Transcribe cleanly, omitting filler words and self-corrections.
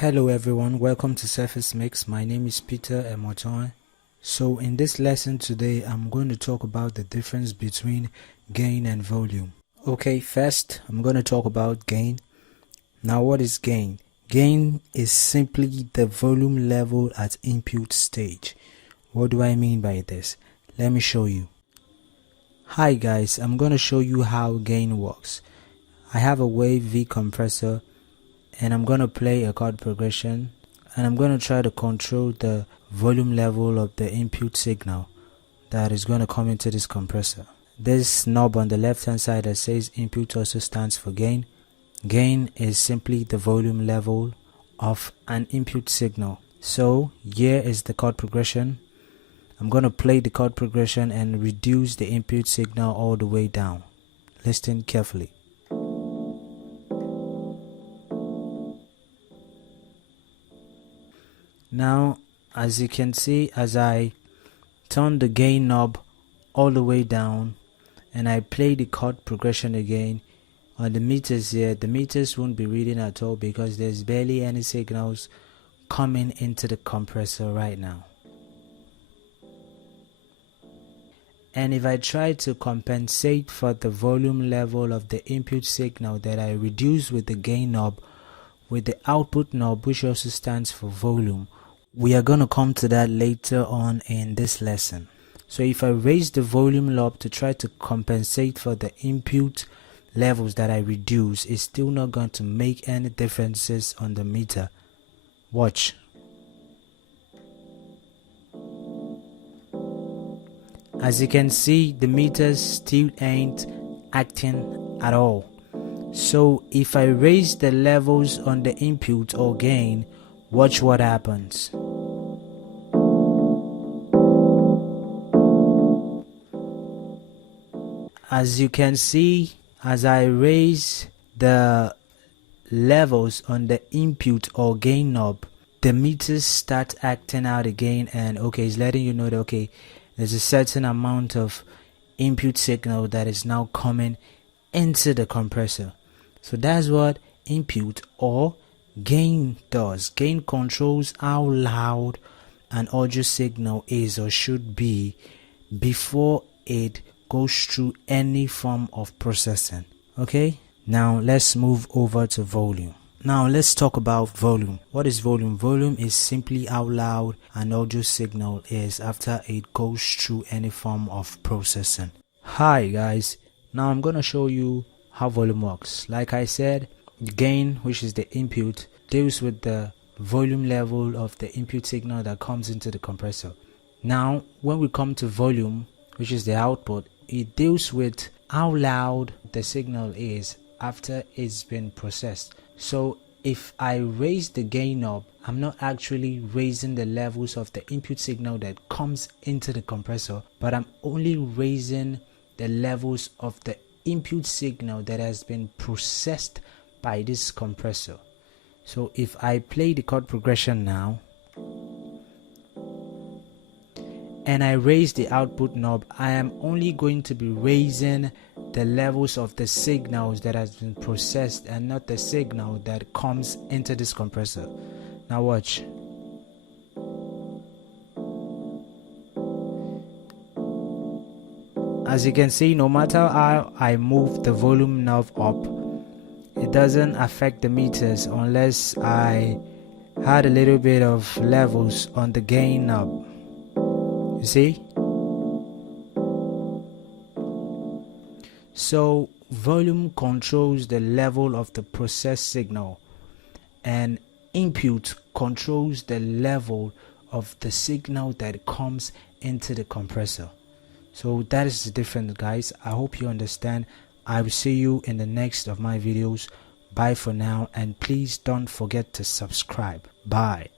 Hello everyone, welcome to Cephas Mix. My name is Peter Emoton. So in this lesson today, I'm going to talk about the difference between gain and volume. Okay, first I'm going to talk about gain. Now what is gain? Gain is simply the volume level at input stage. What do I mean by this? Let me show you. Hi guys, I'm going to show you how gain works. I have a wave V compressor and I'm going to play a chord progression and I'm going to try to control the volume level of the input signal that is going to come into this compressor. This knob on the left hand side that says input also stands for gain. Gain is simply the volume level of an input signal. So here is the chord progression. I'm going to play the chord progression and reduce the input signal all the way down. Listen carefully. Now, as you can see, as I turn the gain knob all the way down and I play the chord progression again, on the meters here, the meters won't be reading at all because there's barely any signals coming into the compressor right now. And if I try to compensate for the volume level of the input signal that I reduce with the gain knob, with the output knob, which also stands for volume, we are going to come to that later on in this lesson. So if I raise the volume knob to try to compensate for the input levels that I reduce, it's still not going to make any differences on the meter. Watch. As you can see, the meters still ain't acting at all. So if I raise the levels on the input or gain, watch what happens. As you can see, as I raise the levels on the input or gain knob, the meters start acting out again, and okay, it's letting you know that okay, there's a certain amount of input signal that is now coming into the compressor. So that's what input or gain does. Gain controls how loud an audio signal is or should be before it goes through any form of processing. Okay, now let's move over to volume. Now let's talk about volume. What is volume? Volume is simply how loud an audio signal is after it goes through any form of processing. Hi guys, now I'm gonna show you how volume works. Like I said, the gain, which is the input, deals with the volume level of the input signal that comes into the compressor. Now when we come to volume, which is the output, it deals with how loud the signal is after it's been processed. So if I raise the gain knob, I'm not actually raising the levels of the input signal that comes into the compressor, but I'm only raising the levels of the input signal that has been processed by this compressor. So if I play the chord progression now and I raise the output knob, I am only going to be raising the levels of the signals that has been processed and not the signal that comes into this compressor. Now watch. As you can see, no matter how I move the volume knob up, it doesn't affect the meters unless I had a little bit of levels on the gain knob. You see? So volume controls the level of the processed signal and input controls the level of the signal that comes into the compressor. So that is the difference, guys. I hope you understand. I will see you in the next of my videos. Bye for now, and please don't forget to subscribe. Bye.